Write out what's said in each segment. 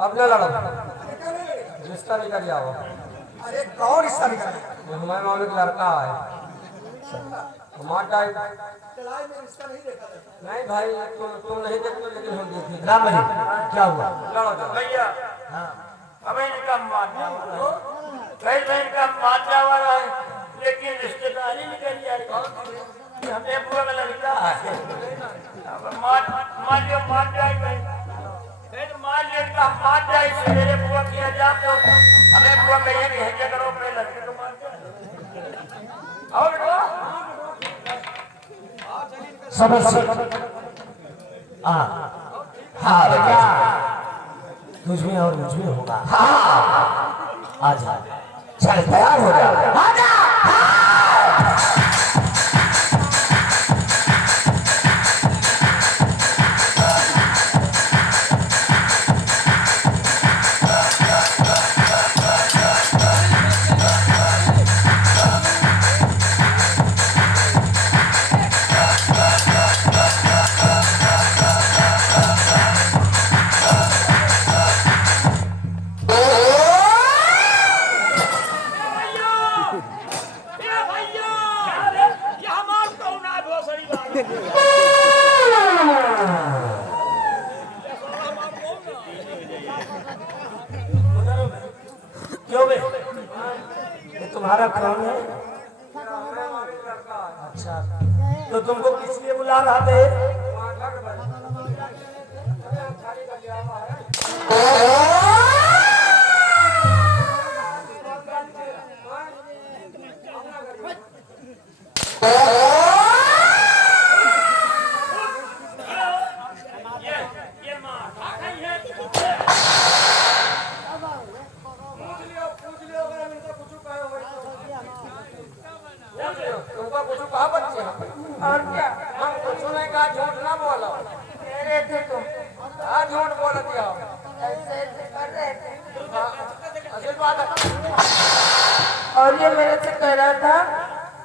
अब न लड़ो, रिश्ता नहीं कर जाओ। अरे कौन रिश्ता निकाला? हमारे मामले का लड़का है। लड़ाई में रिश्ता नहीं देखा जाता। नहीं भाई, तुम नहीं देखते लेकिन हम देखे। राम भाई क्या हुआ? लड़ो भैया हाँ हमें इनका मानना कई में इनका मानना वाला है, लेकिन रिश्तेदारी निकल जाएगी। हमें बुआ का लगता है मान लियो मान जाए, फिर मान लियो इनका मान जाए, मेरे बुआ किया जा तो हमें बुआ कहिए कि है करो अपने लड़के को मान जाए। और समझ हाँ हाँ भैया तुझ में और मुझ में होगा। हाँ आजा चल तैयार हो जा। आजा क्यों बे? ये तुम्हारा कौन है? अच्छा तो तुमको किस लिए बुला रहा था? तुमका कुछ कहा बच्चे? और क्या? हम कुछ नहीं कहा, झूठ ना बोलो। कह रहे थे तुम, हाँ झूठ बोल दिया। ऐसे ऐसे कर रहे थे। हाँ, असल बात है। और ये मेरे से कह रहा था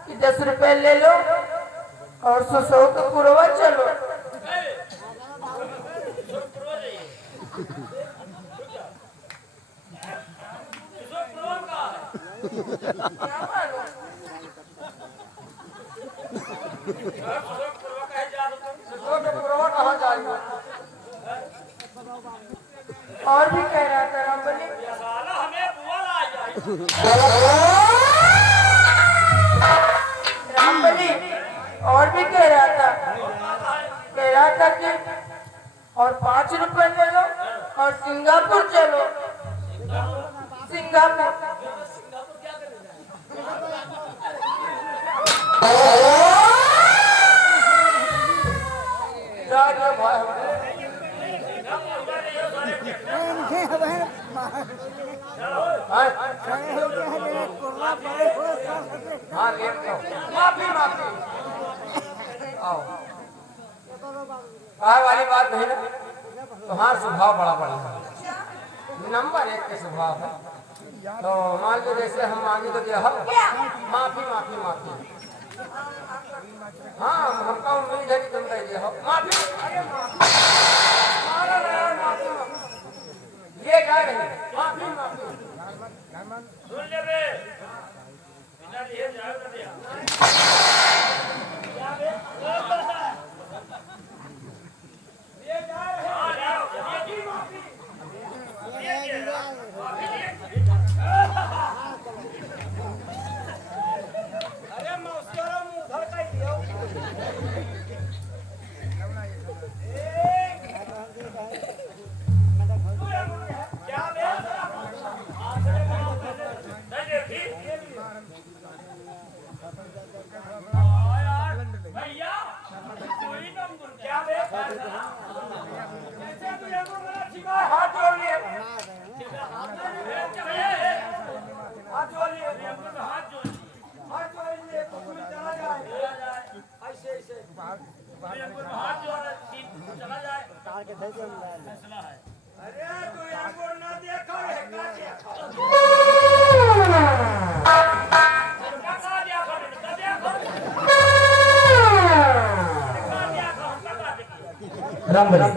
कि 10 रुपए ले लो और 100 का पुरवा चलो। क्या मालूम? और भी कह रहा था रामबली, रामबली और भी कह रहा था कि और 5 रुपए ले लो और सिंगापुर चलो। सिंगापुर माफी माफी आओ वाली बात नहीं ना। तुम्हारा स्वभाव बड़ा बड़ा है, नंबर 1 के स्वभाव है। तो मान लो जैसे हम मांगे तो दिया माफी माफी माफी। हाँ हमका उम्मीद है कि तुम कह दिया हो माफी। ये क्या नहीं माफी माफी। सुन ले बे बिना लिए जाओ ना दिया ये जा रहे हां जाओ माफी माफी ये अरे मौसरा मुंह उधर का ही दियो। क्या बे भैया कोई नंबर क्या बे कैसे तू हमको बड़ा छिपा हाथ जोड़ लिए हाथ जोड़ लिए हाथ जोड़ लिए कुछ चला जाए ऐसे ऐसे हाथ जोड़ चला जाए कार के दे फैसला है। अरे तू हमको ना देखो है का देखो रामबली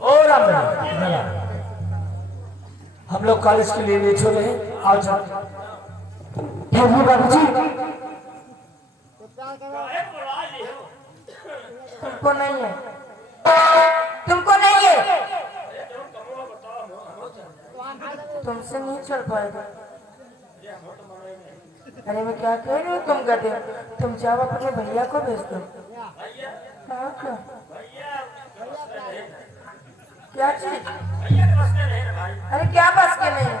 ओ रामबली हम लोग कॉलेज के लिए नहीं छोड़े हैं। आओ जाओ। बाबू जी तुमको नहीं है, तुमको नहीं है, तुमसे नहीं चल पाएगा। अरे मैं क्या कह रही हूँ, तुम गधे, तुम जाओ अपने भैया को भेज दो। हाँ क्या क्या चीज? अरे क्या बस के नहीं?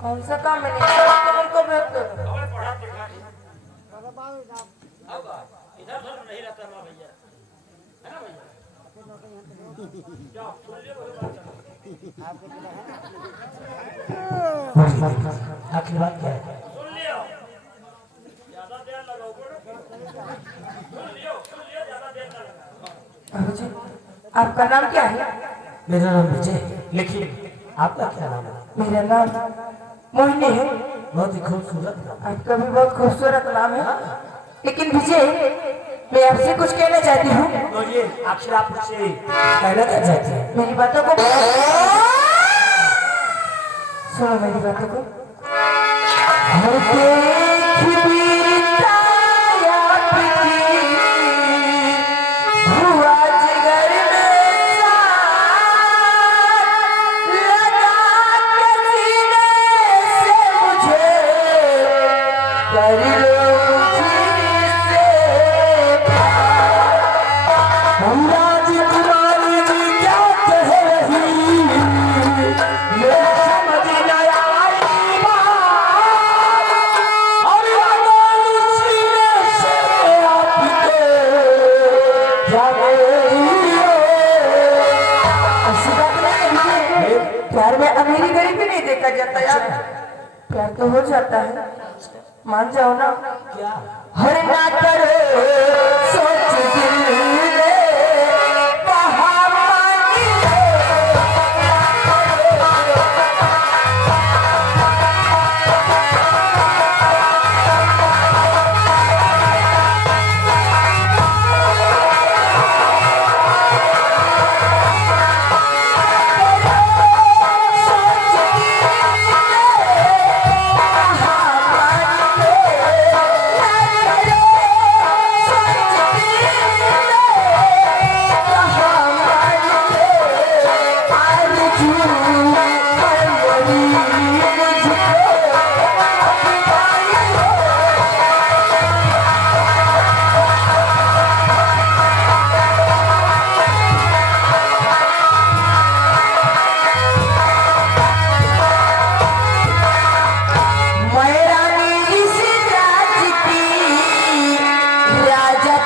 कौन सा काम है नहीं? तुम उनको भेज दो। आखिर बात क्या है? बाबू जी आपका नाम क्या है? मेरा नाम विजय। लिखिए आपका क्या नाम है? मेरा नाम मोहिनी है। बहुत ही खूबसूरत नाम। आपका भी बहुत खूबसूरत नाम है, लेकिन विजय मैं आपसे कुछ कहना चाहती हूँ। तो ये आखिर आप मुझसे कहना क्या चाहते हैं? मेरी बातों को सुनो, मेरी बातों को। हर देख बीता आपकी हुआ जिगर में साथ, लगा के सीने से मुझे कर लो मुझसे प्यार। राजकुमारी जी क्या कह रही, ये समझ न आई बात। और अगर सीने से आपके क्या गई हो। ऐसी बात नहीं है, प्यार में अमीरी गरीबी नहीं देखा जाता यार, प्यार तो हो जाता है, मान जाओ ना। क्या? हर ना करो सोच दिल में कहा मानी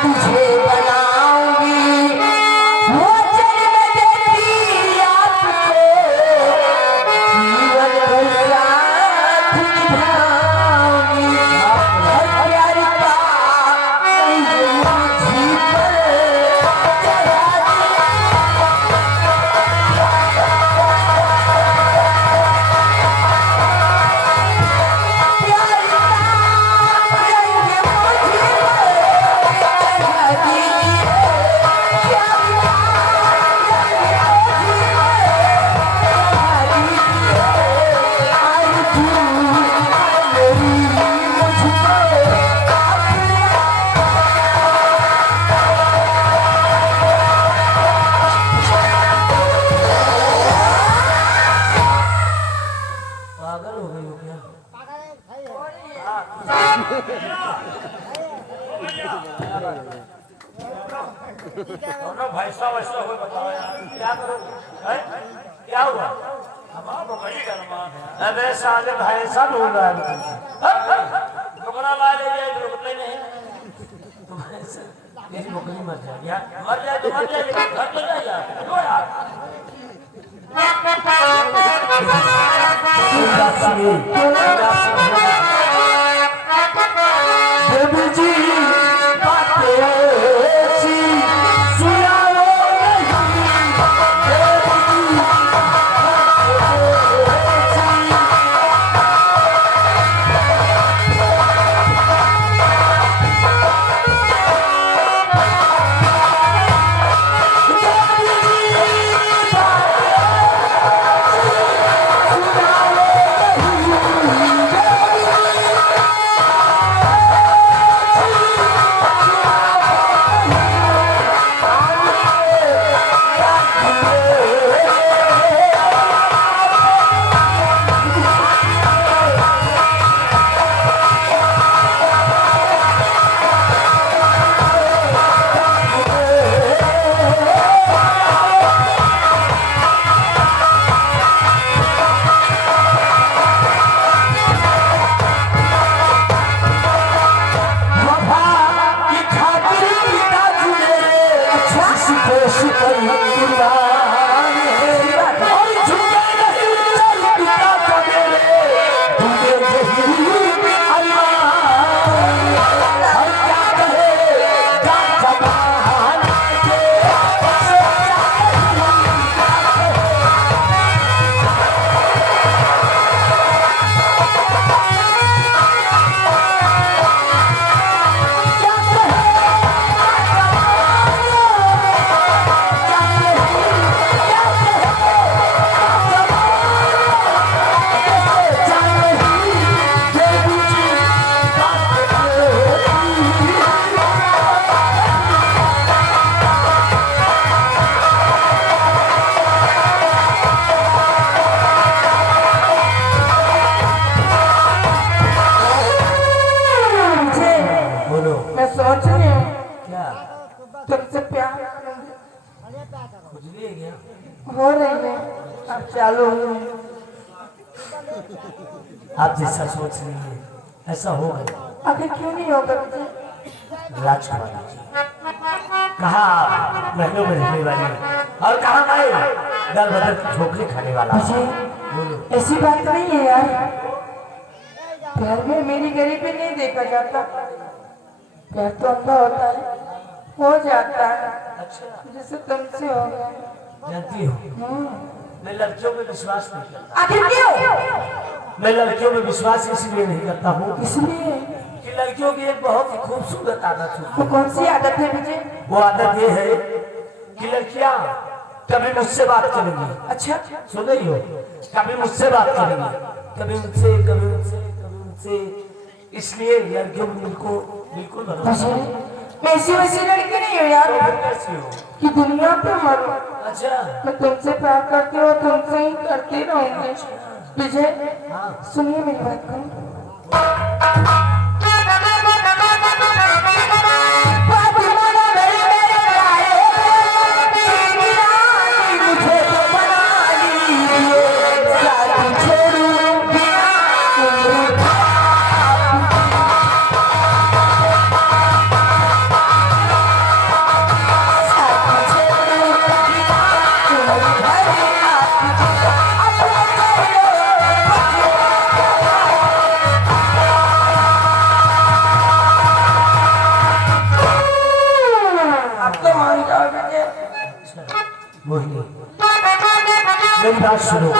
तुझे बनाऊंगी, वो जन्म देती आपको, जीवन भर साथ निभाऊंगी। हर प्यार का मुझी पर चढ़ा दिया। प्यार का रंग मुझी पागल हो गई हो क्या? दोनों भाई साहब ऐसा हो बताओ यार, क्या करोगे? हैं? क्या हुआ? हमारा बकरी का नमान है। अबे साले भाई साहब बोल रहा है तुमसे। टुकड़ा ला ले जाए तो रुकते नहीं। तुम्हारे से मेरी बकरी मर जाएगी यार। मर जाए तो मर जाए, लेकिन घर तो नहीं यार। क्यों यार? देवी जी बातें ऐसी सुनाओ नहीं। देवी जी बातें ऐसी पेश कर और झुके नहीं चल पिता का मेरे तुझे यही अरमान और क्या कहेगा जमाना के बोलो मैं सोच रही हूँ क्या तुमसे प्यार करूंगी। खुजली है क्या हो रही है अब चालू हुई। आप जैसा सोच रही है ऐसा हो गया आखिर क्यों नहीं होगा मुझे? राजकुमारी जी कहा महलों में रहने वाली है और कहा मैं दर बदर की ठोकरें खाने वाला हूं। मुझे बोलो ऐसी बात नहीं है यार। प्यार में मेरी गरीबी नहीं देखा जाता। प्यार तो अंधा होता है, हो जाता है अच्छा जैसे तुमसे हो गया। जानती हो मैं लड़कियों में विश्वास नहीं करता। आखिर क्यों? मैं लड़कियों में विश्वास इसलिए नहीं करता हूँ इसलिए कि लड़कियों की एक बहुत ही खूबसूरत आदत होती वो कौन सी आदत है मुझे? है। वो आदत ये है कि लड़कियां कभी मुझसे बात करेंगी। अच्छा सुन रही हो? कभी मुझसे बात करेंगी, कभी उनसे कभी उनसे कभी उनसे। इसलिए लड़कियों में बिल्कुल भरोसा मुझे नहीं। मैं ऐसी वैसी लड़की नहीं हूँ यार तो फिर कैसी हो? कि दुनिया पे मरूं। अच्छा मैं तुमसे प्यार करती हूँ, तुमसे ही करती रहूंगी। विजय सुनिए मेरी बात को। अब तो मान जाओ विजय। मोहिनी मेरी बात सुनो।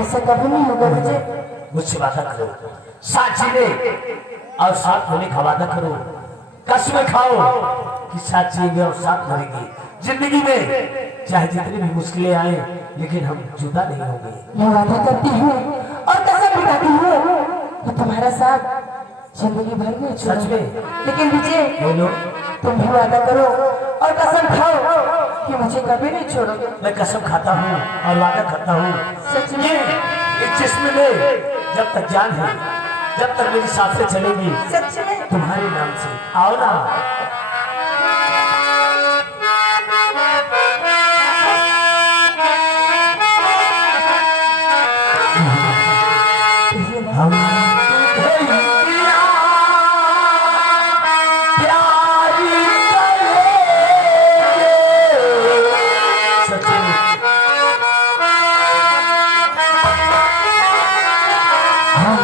ऐसा कभी नहीं होगा विजय। मुझसे वादा करो, साथ जीने और साथ होने का वादा करो। कसमें खाओ कि साथ जिएंगे और साथ मरेंगे। जिंदगी में चाहे जितनी भी मुश्किलें आए लेकिन हम जुदा नहीं होंगे। मैं वादा करती हूँ और कसम भी खाती हूँ कि तुम्हारा साथ जिंदगी भर में सच छोड़ूंगी। में? लेकिन विजय बोलो। तुम भी वादा करो और कसम खाओ कि मुझे कभी नहीं छोड़ोगे। मैं कसम खाता हूँ और वादा करता हूँ सच कि में? इस जिस्म में जब तक जान है, जब तक मेरी सांसें चलेंगी, सच में? तुम्हारे नाम से आओ ना। हम प्यारी करेंगे। सच में हम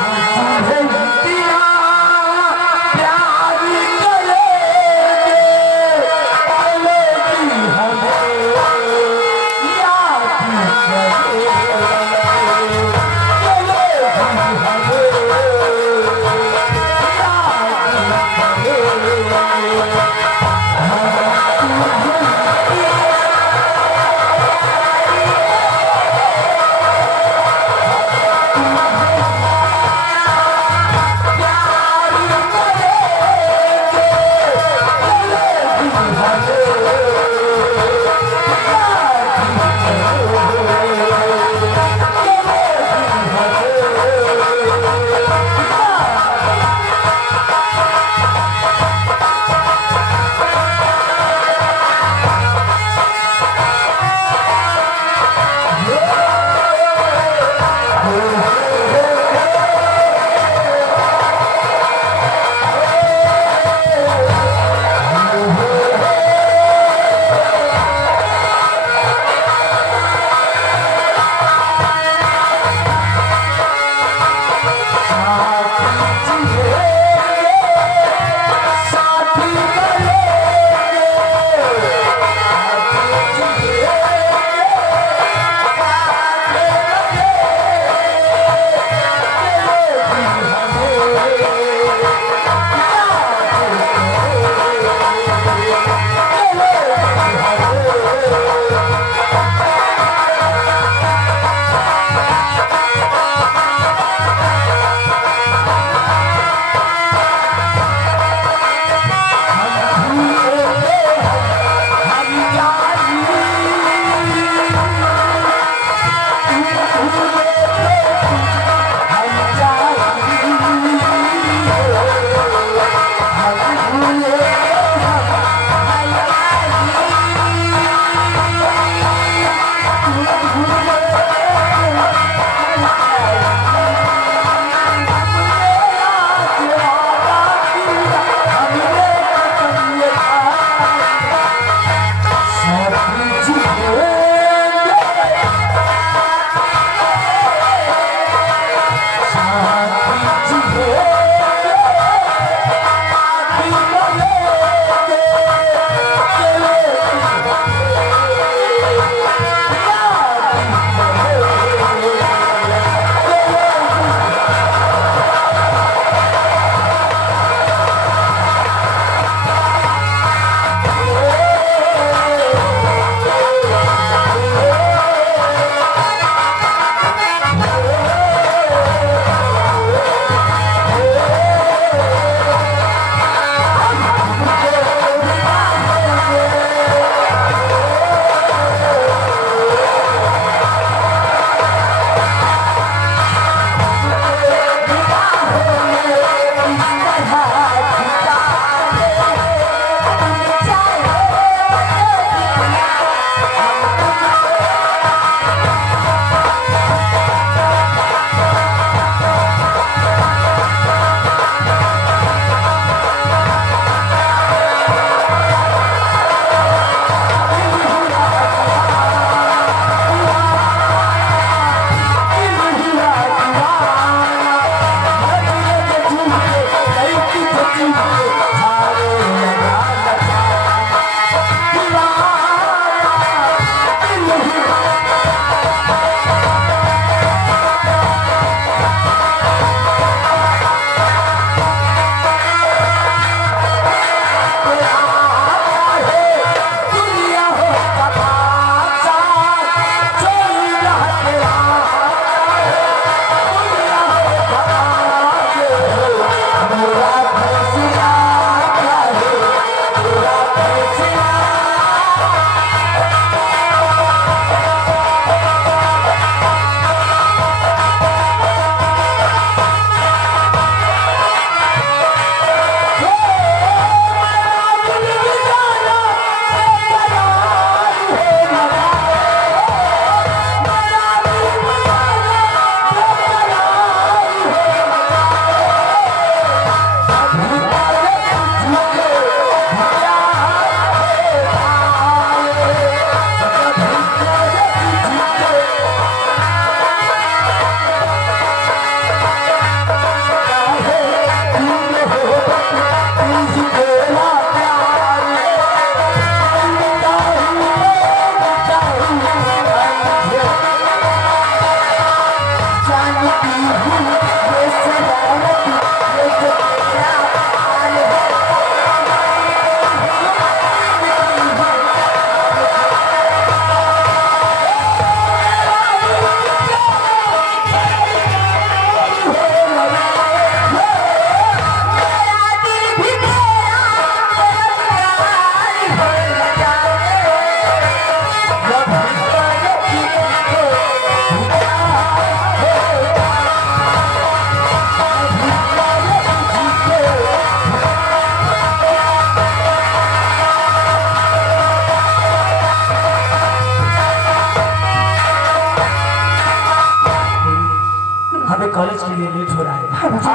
प्यारी करेंगे।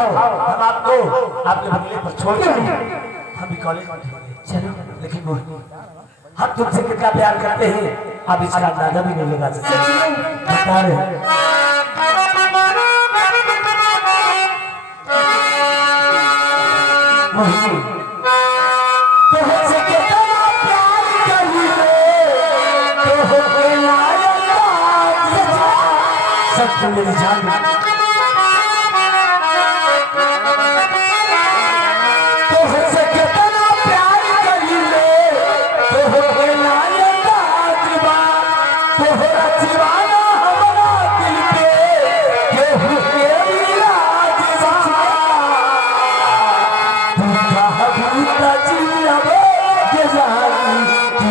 हम आपको आपके बंगले पर छोड़ देंगे, हम भी कॉलेज में रहेंगे। चलो, लेकिन मोहिनी हम तुमसे कितना प्यार करते हैं आप इसका अंदाजा भी नहीं लगा सकते। बता रहे हैं मोहिनी तुमसे कितना प्यार करीबे तो हो के लायक सच मेरी जान तुमसे कितना प्यार करीबे तो हो के लायक तोहरा दीवाना हमारा दिल पे केहू तेरी राजवा तू कभी तजियब के जानी तू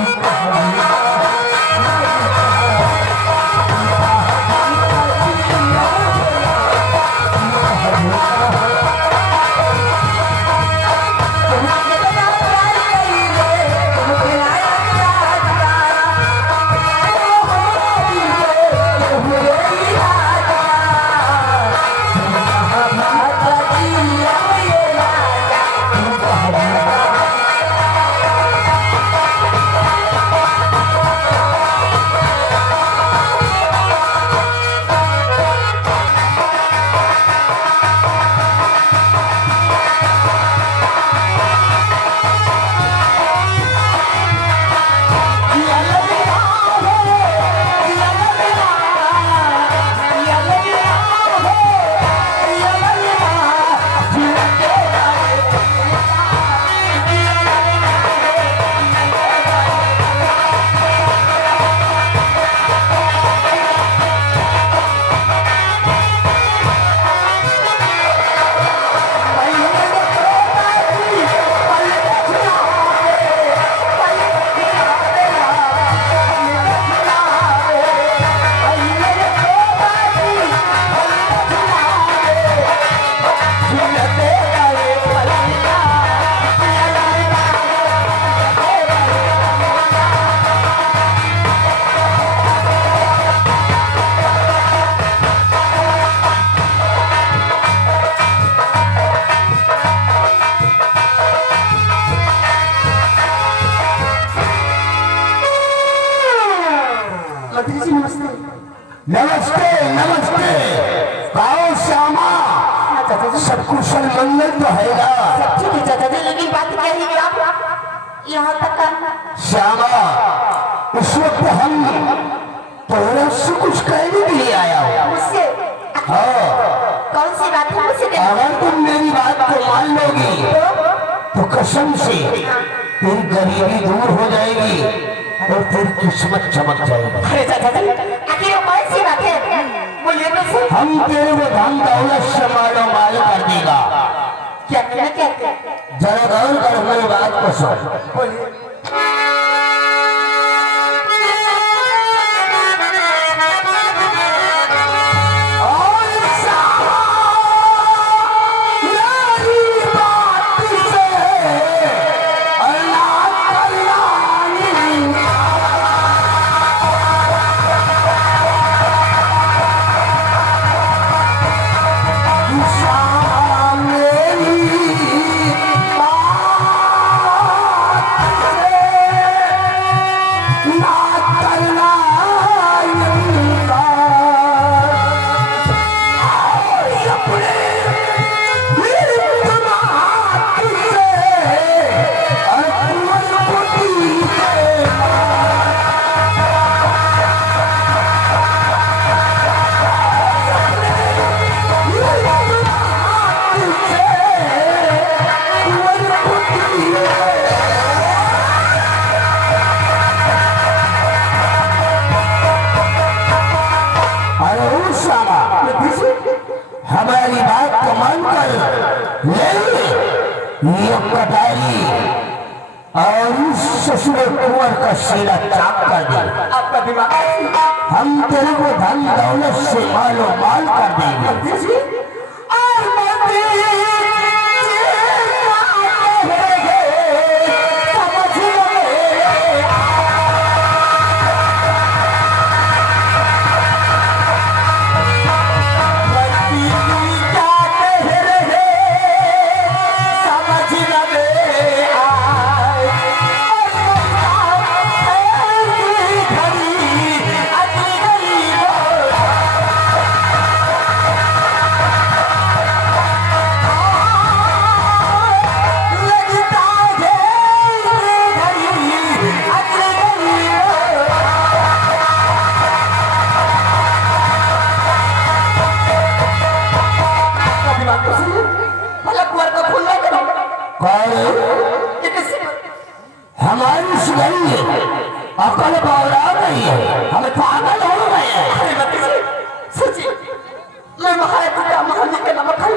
नमस्ते नमस्ते आओ श्यामा सब कुशल मंगल तो हैगा। ठीक है चाचा जी, लेकिन बात क्या है कि आप यहाँ तक श्यामा उस वक्त हम तोहरा से कुछ कहने के लिए आया हूँ। मुझसे हाँ, कौन सी बात है मुझसे अगर तुम मेरी बात को मान लोगी तो कसम से तेरी गरीबी दूर हो जाएगी और तेरी किस्मत चमक जाएगी। अरे चाचा जी, आखिर वो कौन सी बात है बोलिए मुझसे। हम तेरे को धन दौलत से मालो माल कर देगा। क्या कहना क्या जरा गौर कर मेरी बात को सुन। बोलिए। हमारी बात को मानकर ये कटाई और उस ससुर कुंवर का सीना चाक कर दे। आपका दिमाग हम तेरे को धन दौलत से मालो माल कर देंगे। हमारी सुगंध अकल बावरा रही है, हमें पागल हो गए हैं। सच्ची मैं महाराज का महाराज के नमक खाई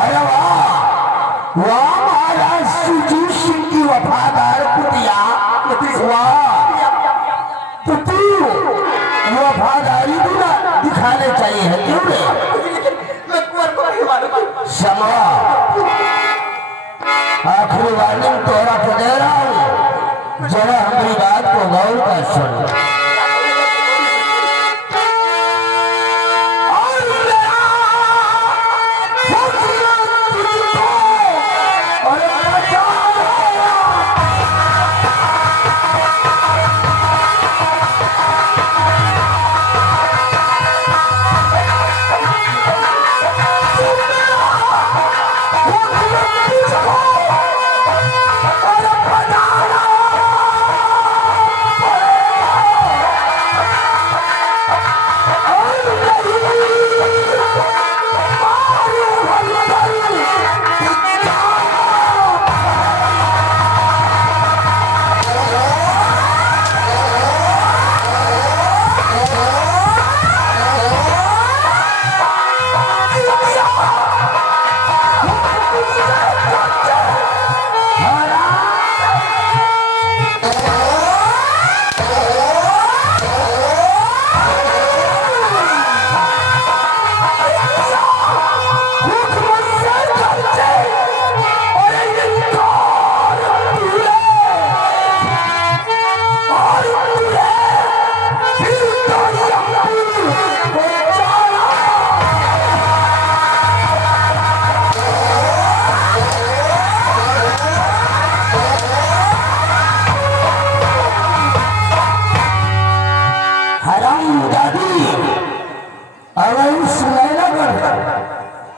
अरे वाह वाह महाराज सुजीत सिंह की वफादार कुटिया वाह तो तू वफादारी भी ना दिखाने चाहिए है क्यों रे मैं कुंवर को नहीं मालूम क्षमा आखिरी वार्निंग तोहरा को दे रहा हूँ, जरा हमारी बात को गौर कर सुन।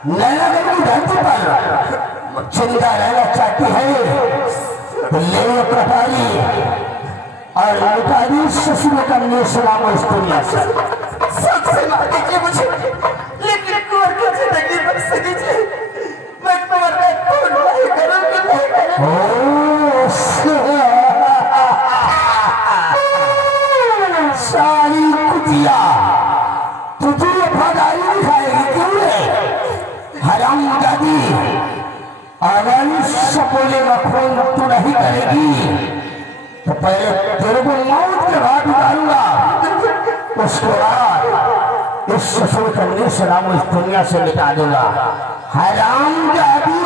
नैनागढ़ की धरती पर जिंदा रहना चाहती है तो ले लो कटारी और लुटारी ससुर करने सलाम इस दुनिया से सबसे मार दीजिए मुझे लेकिन कुंवर की जिंदगी बच सकीजिए मैं कुंवर का खून नहीं करूंगी सारी कुटिया तुझे वफादारी दिखाएगी क्यों रे हरामजादी अगर सपोले का खून तू नहीं करेगी तो पहले तेरे को मौत के घाट उतारूंगा उसके बाद इस ससुर करने से नाम इस दुनिया से मिटा दूंगा हरामजादी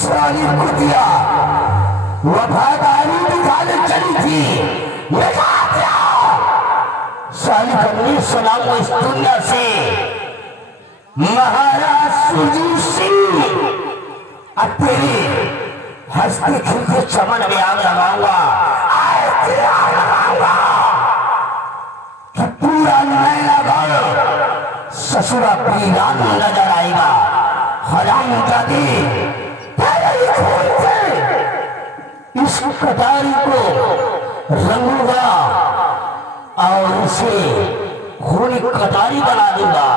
सारी कुटिया वफादारी दिखाने चली थी साली करनी सलाम इस दुनिया से महाराज सुजीत सिंह अब तेरी हंसते खिलते चमन में आग लगाऊंगा कि पूरा नैनागढ़ ससुरा पीरान नजर आएगा हरामजादी इस कटारी को रंगूंगा और उसे खूनी कटारी बना दूंगा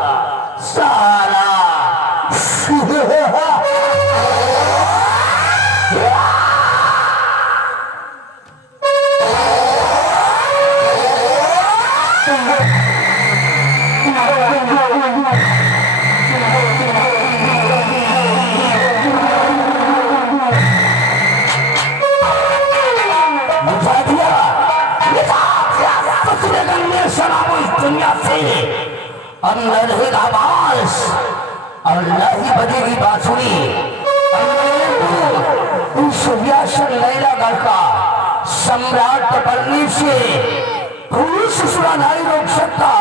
साला दुनिया से अब न रहेगा बास और न ही बजेगी बांसुरी लैलागढ़ का सम्राट बनने से कोई ससुरा नहीं रोक सकता।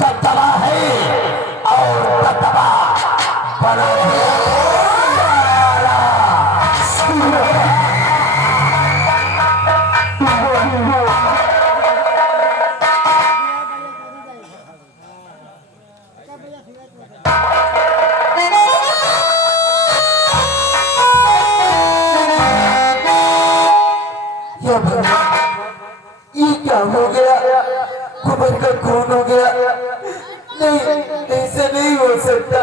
दबदबा है और दबदबा बड़ा ये क्या हो गया? कुबर का खून हो गया। नहीं, ऐसे नहीं हो सकता।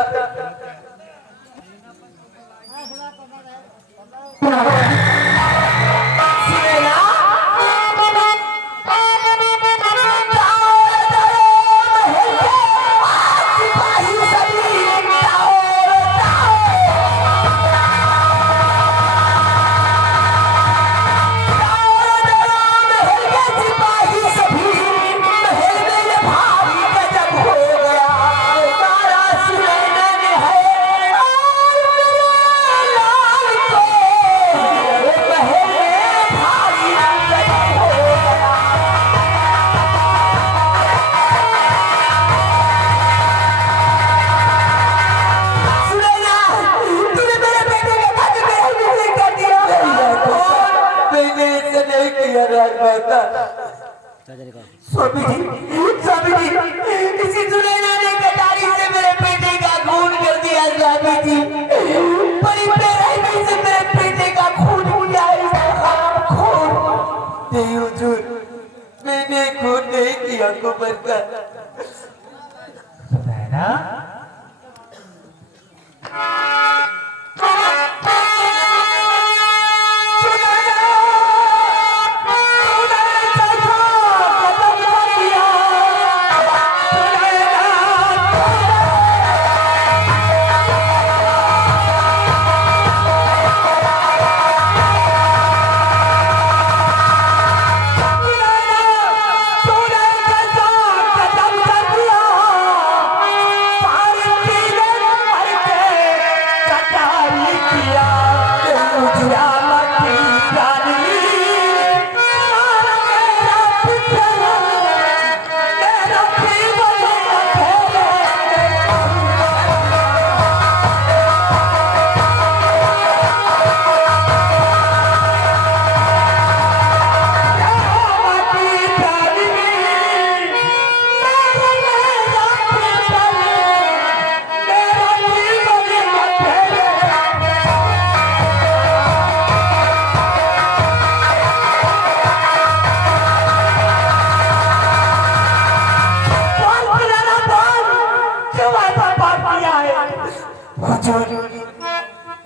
स्वामी जी, इसी सुनैना ने कटारी से मेरे बेटे का खून कर दिया। स्वामी जी, बड़ी बेरहमी से मेरे बेटे का खून किया है। खून नहीं हुजूर, मैंने खून नहीं किया कुबर का। सुनैना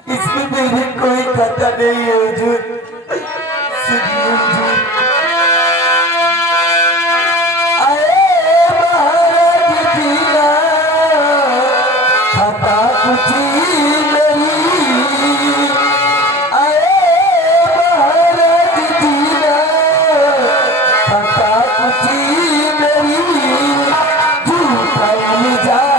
इसमें मेरी कोई खाता नहीं है हुजूर। सुनिए हुजूर, आए महाराज जी ना खाता कुछ नहीं। आए महाराज जी ना खाता कुछ नहीं। झूठा इल्जाम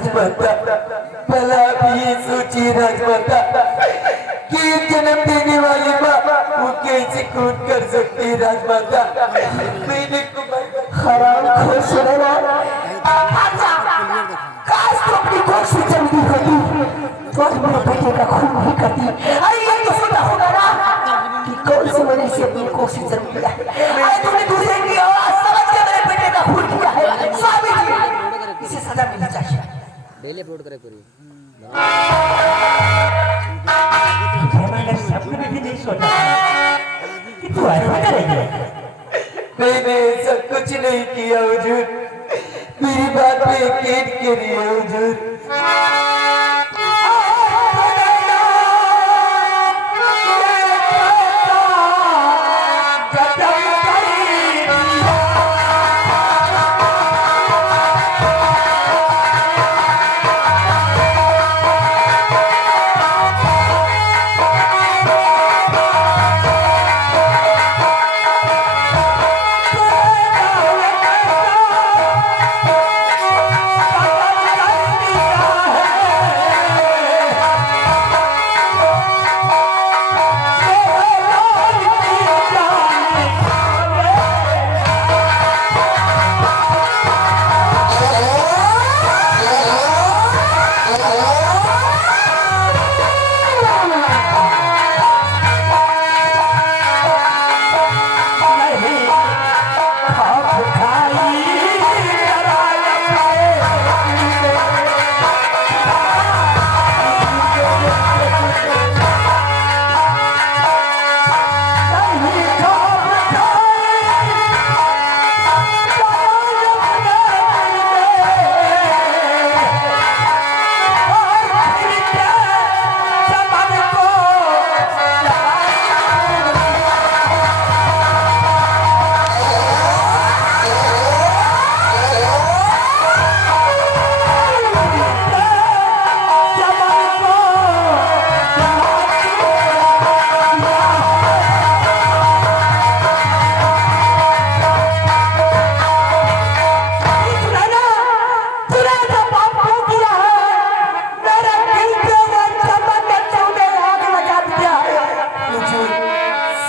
राजमाता भला भी ये सोचिए राजमाता कि एक जन्म देने वाली माँ वो कैसे खून कर सकती है राजमाता। मैंने हराम खोर सुना काश तो अपनी कोख से जल्दी होती तो आज मेरे बेटे का खून नहीं करती। अरे ये तो सुना होगा ना कि कौन से मनुष्य अपनी कोख से जन्म लिया है। अरे तुमने दूसरे की आवाज समझ के मेरे बेटे का खून किया है। स्वामी जी इसे सजा मिलनी चाहिए। डेली अपलोड करे पूरी सपने में भी नहीं सोचा कि तू ऐसा करेगी। मैंने सब कुछ नहीं किया हुजूर, मेरी बात पे यकीन करिए हुजूर।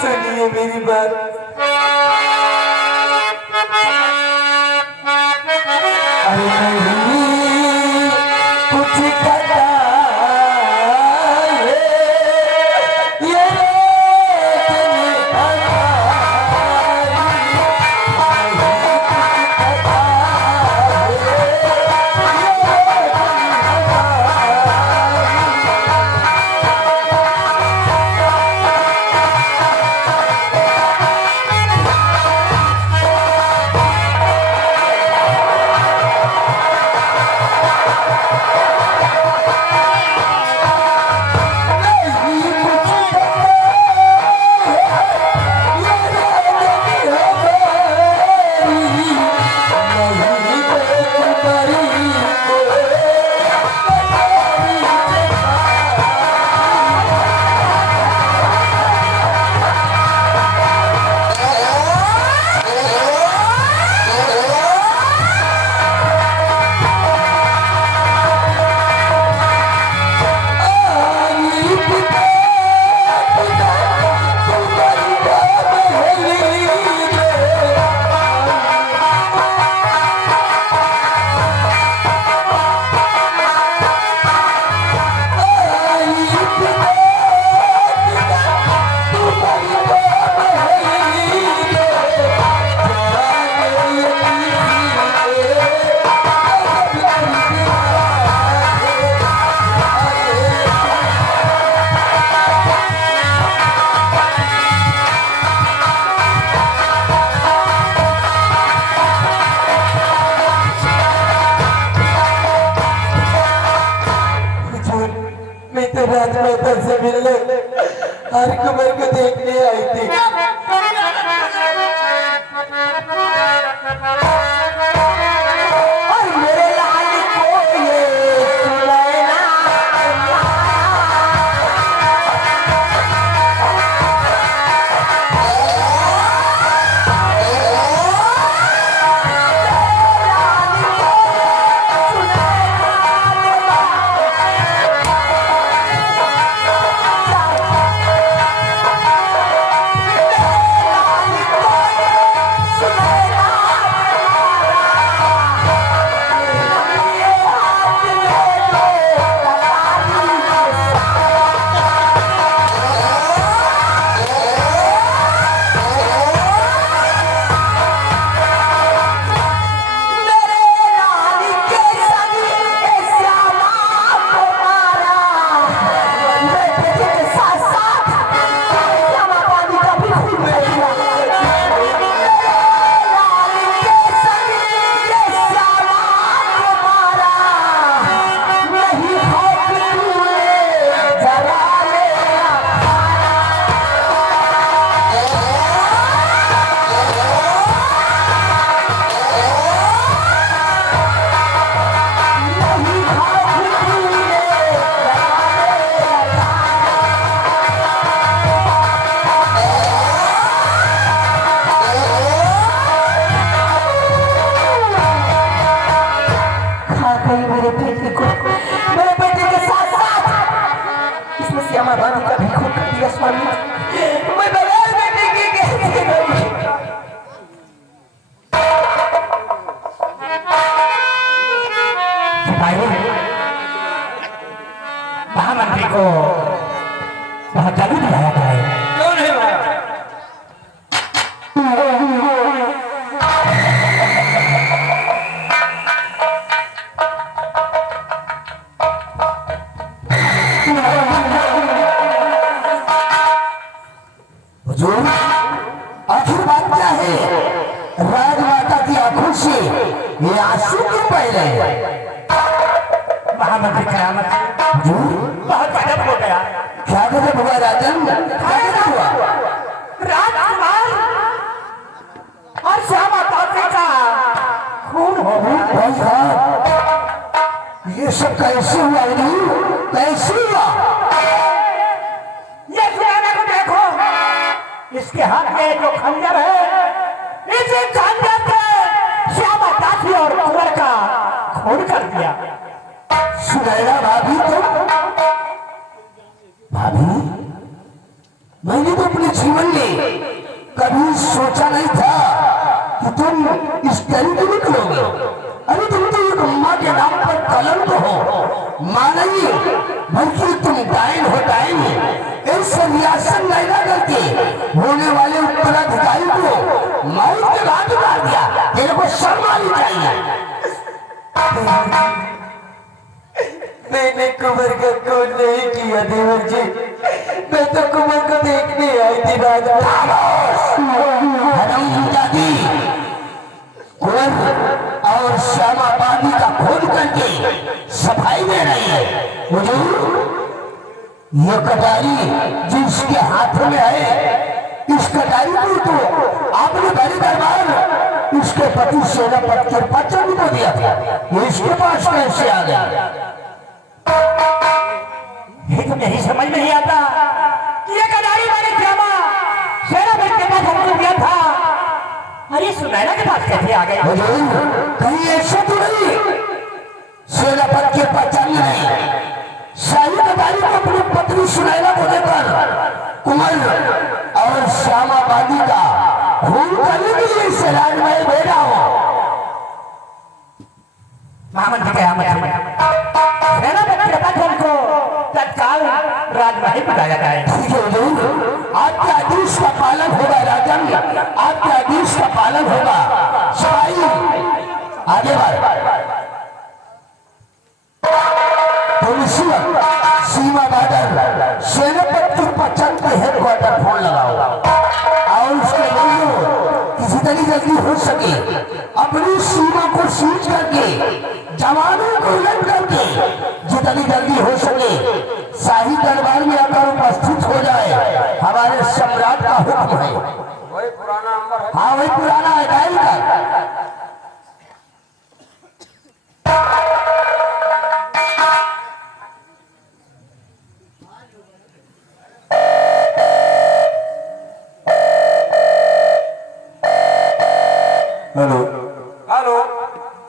सुनिए मेरी बात। अरे नहीं कुछ करता है ये राजमाता से मिलने हर कुमार को देखने आई थी। और मेरे लाल को ये सुनैना नहीं दिखाया गया है। क्यों नहीं मारा? हुजूर, आखिर बात क्या है? राजमाता की आंखों से ये आंसू क्यों बह रहे हैं? महामंत्री कयामत हुजूर, बहुत गजब हो गया। क्या गजब हुआ राजन? क्या गजब हुआ? राजकुमार और श्यामा तात्री का खून हो गया। भाई साहब, ये सब कैसे हुआ हुजूर? कैसे हुआ? ये सुनैना को देखो, इसके हाथ में जो खंजर है, इसी खंजर से श्यामा तात्री और कुंवर का खून कर दिया। सुनैना भाभी, तुम भाभी, मैंने तो अपने जीवन में कभी सोचा नहीं था कि तुम इस तरीके निकलोगे। अरे तुम तो एक माँ के नाम पर कलंक हो। माँ नहीं बल्कि तुम डायन हो, डायन। इस रियासत नैना करके होने वाले उत्तराधिकारी को मौत के घाट उतार दिया। तेरे को शर्म आनी चाहिए। मैंने कुंवर का खून नहीं किया देवर जी, मैं तो कुंवर को देखने आई थी हरामजादी, कुंवर और श्यामा बाबी का खून करके सफाई दे रही है। हुजूर, ये कटारी जिसके हाथ में है, इस कटारी को तो आपने बड़े दरबार इसके पति सेनापति के पचन को दिया था। ये इसके पास कैसे आ गया? ये तो यही समझ नहीं आता कि ये कटारी मैंने श्यामा सेनापति के पास हमको दिया था, अरे सुनैना के पास कैसे आ गया? हुजूर, कहीं ऐसा तो नहीं सेनापति के पचन नहीं शाही कटारी को अपनी पत्नी सुनैना को देकर कुंवर और श्यामा बादी का खून करने के लिए इसे राजमहल भेजा हो। महामंत्री कयामत सेनापति के पास हमको तत्काल राजमहल बुलाया जाए। ठीक है हुजूर, आपके आदेश का पालन होगा राजन, आपके आदेश का पालन होगा। सिपाही आगे बढ़। पुलिस सीमा बॉर्डर सेनापति पचन के हेडक्वार्टर फोन लगाओ और उसके बोलो किसी तरह जल्दी हो सके अपनी सीमा को सीज करके जवानों को उलट करके जितनी जल्दी हो सके शाही दरबार में आकर उपस्थित हो जाए। हमारे सम्राट का हुक्म है। वही पुराना नंबर है। हाँ, वही पुराना है, डायल कर। हेलो हेलो,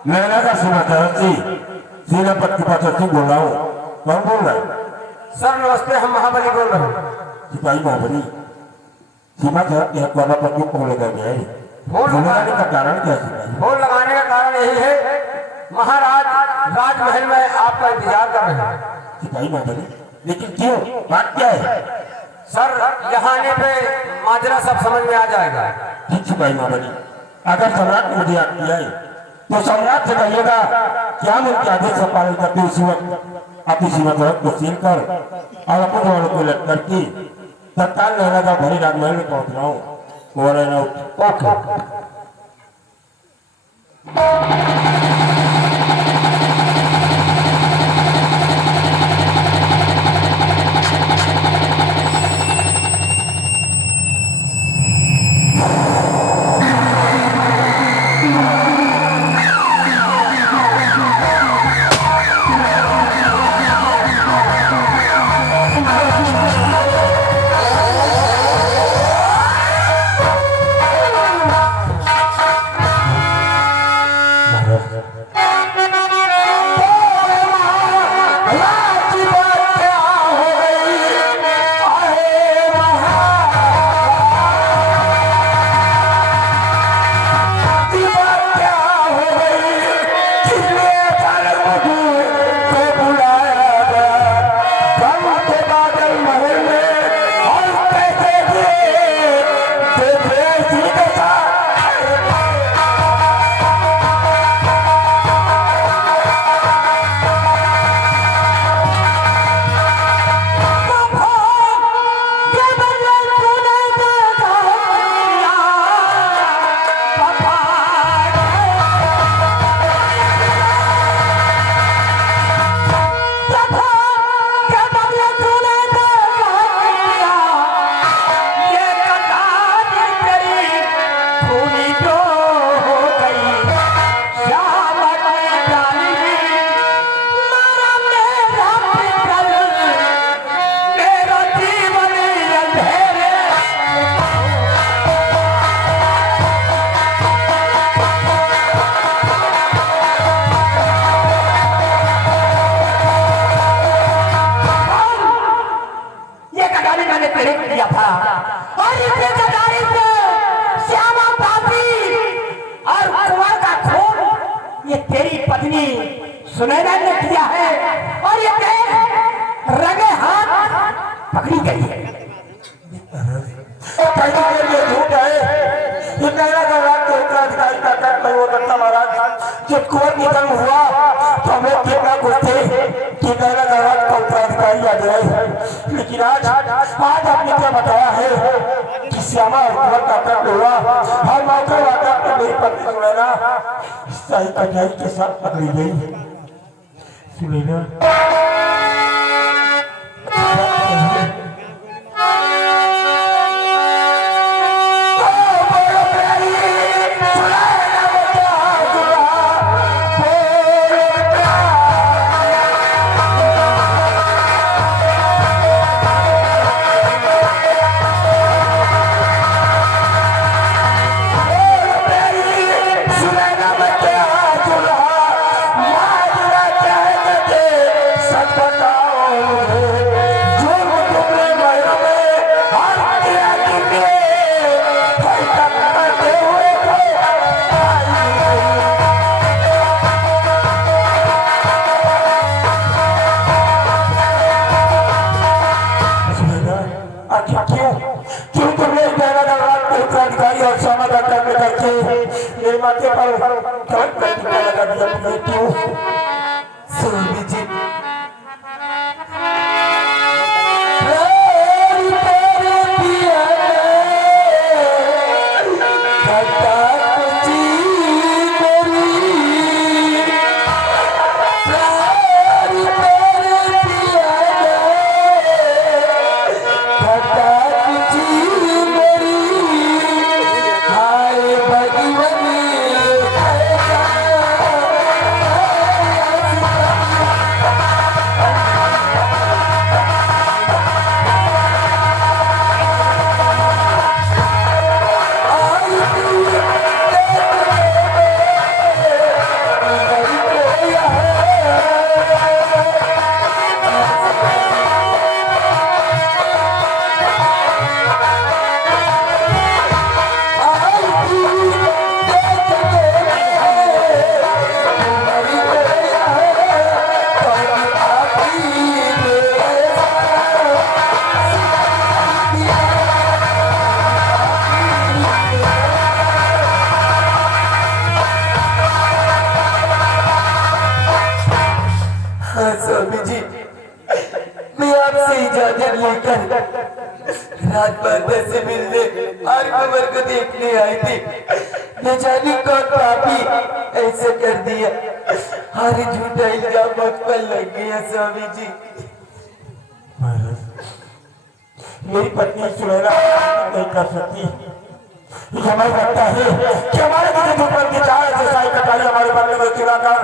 नैना का समाचार जी, सेनापति पाचक सिंह बोल रहा हूँ। कौन बोल रहा है? सर नमस्ते, हम महाबली बोल रहे हैं। सिपाही महाबली, सीमा का एक वाला पर क्यों फोन लगा गया है? फोन लगाने का कारण क्या है सिपाही? फोन लगाने का कारण यही है, महाराज राजमहल में आपका इंतजार कर रहे हैं। सिपाही महाबली, लेकिन क्यों? बात क्या है? सर यहाँ आने पे माजरा सब समझ में आ जाएगा। ठीक सिपाही महाबली, अगर सम्राट ने मुझे याद किया है तो सम्राट से कहिएगा क्या मैं उनके आदेश का पालन करते उसी वक्त अपनी सीमा तरफ को सील कर और अपने वालों को लट करके तत्काल नैना का भरी राजमहल में पहुंच रहा हूँ। ओके। लिख दिया था और इतने गद्दारी से श्यामा प्राची और कुंवर का खून ये तेरी पत्नी सुनैना ने किया है और ये देख रंगे हाथ पकड़ी गई है। कहने के लिए झूठ है। ये कहना का रात के उत्तराधिकारी का कर्म नहीं हो सकता महाराज। जब कुंवर निधन हुआ तो हमें कितना कुछ थे कि कहना का रात का उत्तराधिकारी आ गए, लेकिन आज आपने क्या बताया है कि श्यामा और कुंवर का कर्म हुआ और मौके वादा पर मेरी पत्नी सुनैना सही कन्याई के साथ पकड़ी गई। सुनैना माथे पर लगा दिया क्यों? स्वामी जी राजमाता से मिलने और कुंवर को देखने आई थी। न जाने कौन पापी ऐसे कर दिया। हर झूठा इल्जाम मुझ पर लग गया स्वामी जी। मेरी पत्नी सुनैना नहीं कर सकती। हमें लगता है कि हमारे किसी दुश्मन की चाल से साई कटारी हमारे बदले में चुराकर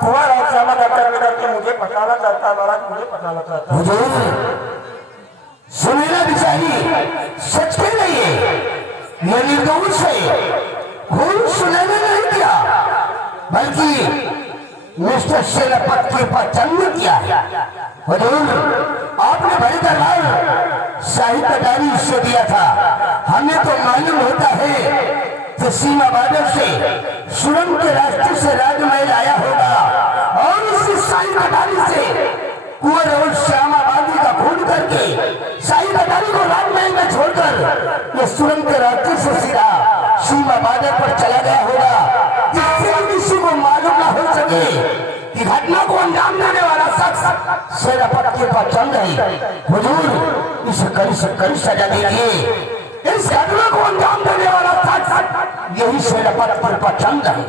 कुंवर और श्यामा का कर्म करके मुझे पटाना चाहता है महाराज, मुझे पटाना चाहता है। सुनैना बिचारी सच कह रही है, यह निर्दोष है। खून सुनैना नहीं किया बल्कि मिस्टर सेनापति के पास जन्म किया। हुजूर आपने भाई दरबार शाही कटारी से दिया था। हमें तो मालूम होता है कि सीमा बॉर्डर से सुरंग के रास्ते से राजमहल आया होगा और उसी शाही कटारी से कुंवर और श्यामा बांधी का खून करके शाही कटारी को राजमहल में छोड़कर ये सुरंग के रास्ते से सीधा सीमा बॉर्डर पर चला गया होगा, जिससे किसी को मालूम न हो सके कि घटना को अंजाम देने वाला शख्स सेनापति के पास चल रही। हुजूर इसे कड़ी से कड़ी सजा दीजिए। इस घटना को अंजाम देने वाला शख्स यही सेनापति के पास चल रही।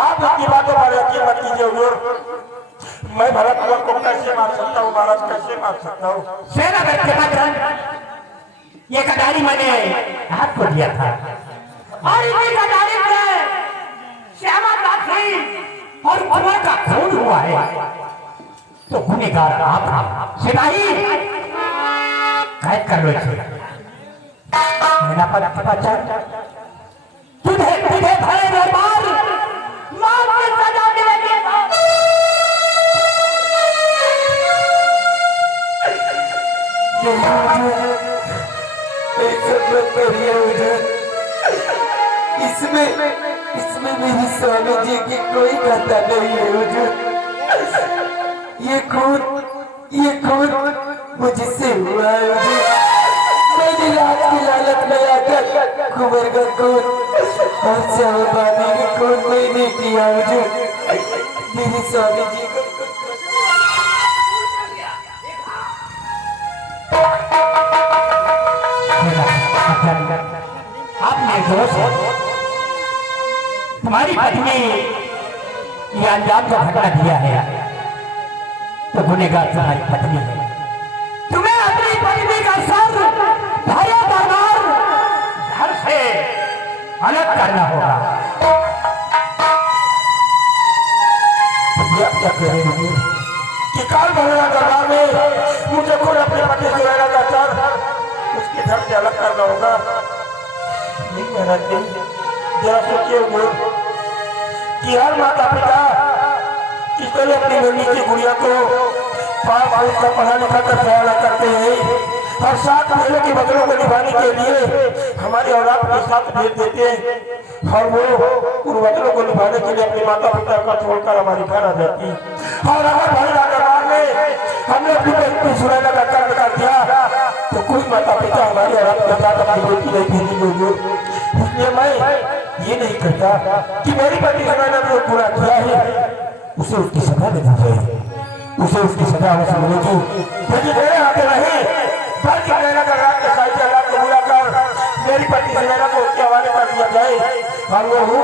आप अपनी बातों पर यकीन मत कीजिए हुजूर। मैं भरत कुंवर को कैसे मार सकता हूँ महाराज, कैसे मार सकता हूँ? ये कटारी मैंने हाथ को दिया था और इसी कटारी से श्यामा प्राची और कुंवर का खून हुआ है, तो गुनहगार आप सिपाही कैद कर लो इसे। मेरा पता तुझे भय दरबार मौत की सजा मिलेगी। ऐसा मत करिए हुजूर। इसमें मेरी स्वामी जी की कोई खाता नहीं है हुजूर। ये खून मुझसे हुआ है हुजूर। मैंने लाज की लालच में आकर कुंवर का खून और साहबानी का खून मैंने किया हुजूर। मेरे स्वामी जी को आप निर्दोष हैं। तुम्हारी पत्नी ये अंजाम जो घटना दिया है तो गुनहगार तुम्हारी पत्नी है। तुम्हें अपनी पत्नी का सर भया दरबार घर से अलग करना होगा। ये आप क्या कह रहे हैं कि काल भैरव दरबार में मुझे खुद अपने पति सुनैना का सर उसके धड़ से अलग करना होगा? नहीं महाराज जी, जरा सोचिए हुजूर कि हर माता पिता किस तरह अपनी बेटी की गुड़िया को पाल पोस कर पढ़ा लिखा कर सहारा करते हैं और साथ पहले के बदलों को निभाने के लिए हमारी औलाद के साथ भेज देते हैं और वो उन बदलों को निभाने के लिए अपने माता पिता का छोड़कर हमारी घर आ जाती। और अगर भैरव दरबार में हमने अपनी बेटी सुनैना का कर्म कर दिया तो कोई माता पिता हमारी औलाद के साथ अपनी बेटी नहीं भेजेंगे। इसलिए मैं ये नहीं कहता कि मेरी बेटी सुनैना ने जो पूरा किया है उसे उसकी सजा देनी चाहिए, उसे उसकी सजा उसे मिलेगी। लेकिन मेरे आगे नहीं बल्कि सुनैना का रात के साहित्य अल्लाह को बुलाकर मेरी पत्नी सुनैना को उसके हवाले कर दिया जाए और वो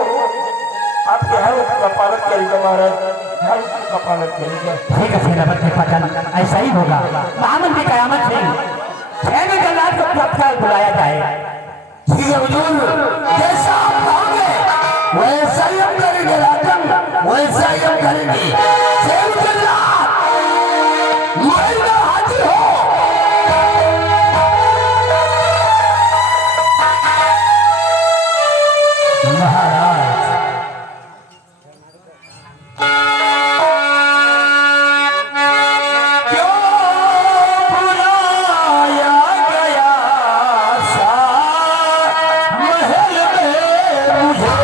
आपके हर का पालन करेगा महाराज, हर का पालन करेगा। ठीक है सेनापति पटन, ऐसा ही होगा। महामंत्री कयामत सिंह छह जल्लाद को तत्काल बुलाया जाए। ठीक है हुजूर, जैसा आप कहोगे वैसा ही हम करेंगे राजन, वैसा ही हम करेंगे। सेठ जल्लाद महिला हाजिर हो। महाराज क्यों बुलाया गया सा महल में मुझे।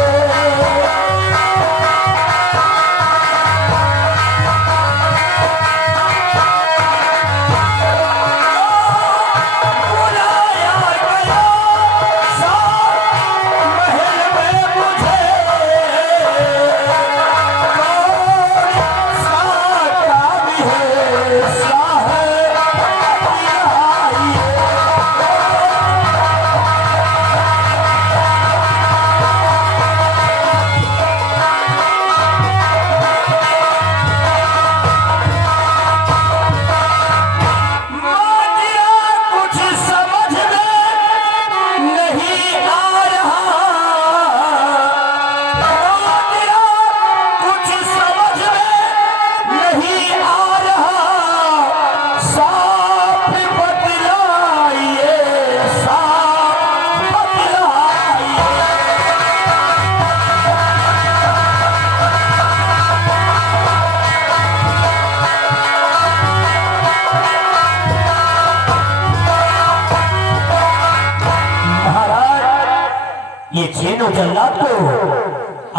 ये छेनो जल्लाद को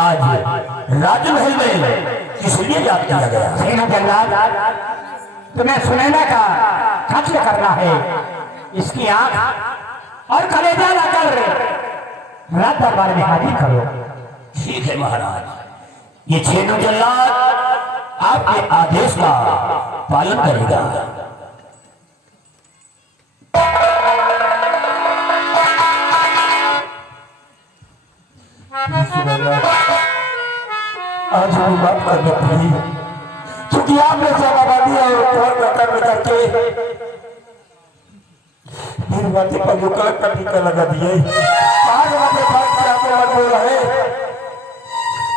आज राजमहल में इसलिए याद किया गया। छेनो जल्लाद तुम्हें सुनैना का कत्ल करना है। इसकी आंख और कलेजा लाकर रात दरबार में हाजिर करो। ठीक है महाराज, ये छेनो जल्लाद आपके आदेश का पालन करेगा। आज भी बात करनी पड़ी क्योंकि आपने जमाबादी और उपवास का कर्म करके मेरी बातें पर जो कलक का टीका लगा दिए। आज हमारे बात की आपको मजबूर रहे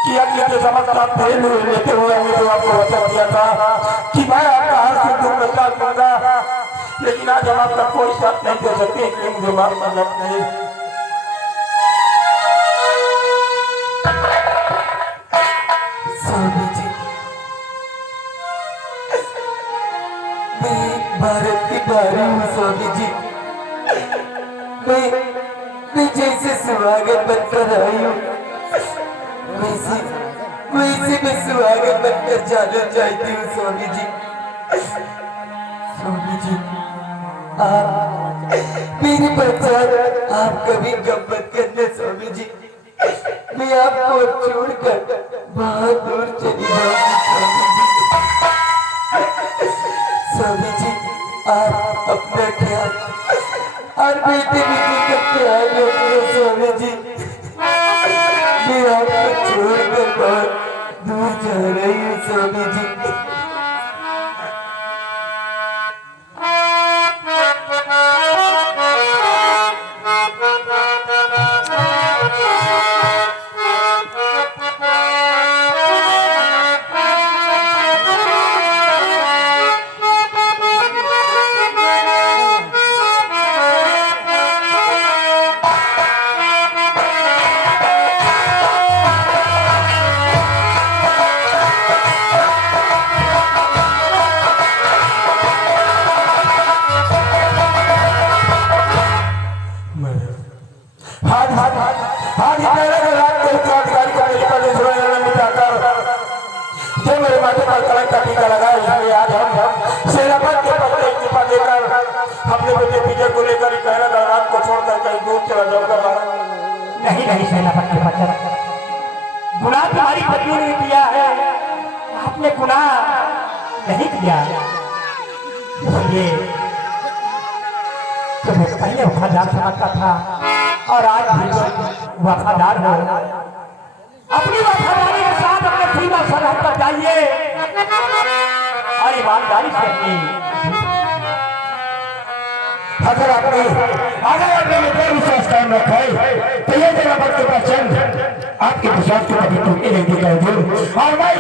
कि अगले के समझ आप थे लेते हुए हमने जो आपको वचन दिया था कि मैं आपका हर से दूर में साथ दूंगा, लेकिन आज हम आपका कोई साथ नहीं दे सकते इसलिए मुझे माफ करना नहीं। स्वामी जी मैं भारत की नारी हूँ स्वामी जी। मैं जैसे सुहागन बनकर आई हूँ वैसे मैं सुहागन बनकर जाना चाहती हूँ स्वामी जी। स्वामी जी आप मेरी पहचान आप कभी कम मत करना स्वामी जी। मैं आपको छोड़कर बहुत दूर चली जाऊंगी स्वामी जी। आप अपना ख्याल और बेटे बेटी का ख्याल रखो स्वामी जी। मैं आपको छोड़कर बहुत दूर जा रही हूँ स्वामी जी। मेरे माथे पर कलंक का टीका लगा इसलिए आज हम सेनापति के पद पर इस्तीफा देकर अपने बेटे विजय को लेकर कहना था रात को छोड़कर कहीं दूर चला जाऊंगा महाराज। नहीं नहीं सेनापति के पत्र, गुनाह तुम्हारी पत्नी ने किया है, आपने गुनाह नहीं किया। इसलिए तुम्हें पहले वफादार समझता था और आज भी वफादार हो। अपनी वफादारी के साथ अपने सीमा सरहद पर जाइए और ईमानदारी से अगर आपने मेरे विश्वास कायम रखा है तो ये मेरा वक्त का चंद आपके विश्वास को कभी टूटने नहीं दिखाई दे और मैं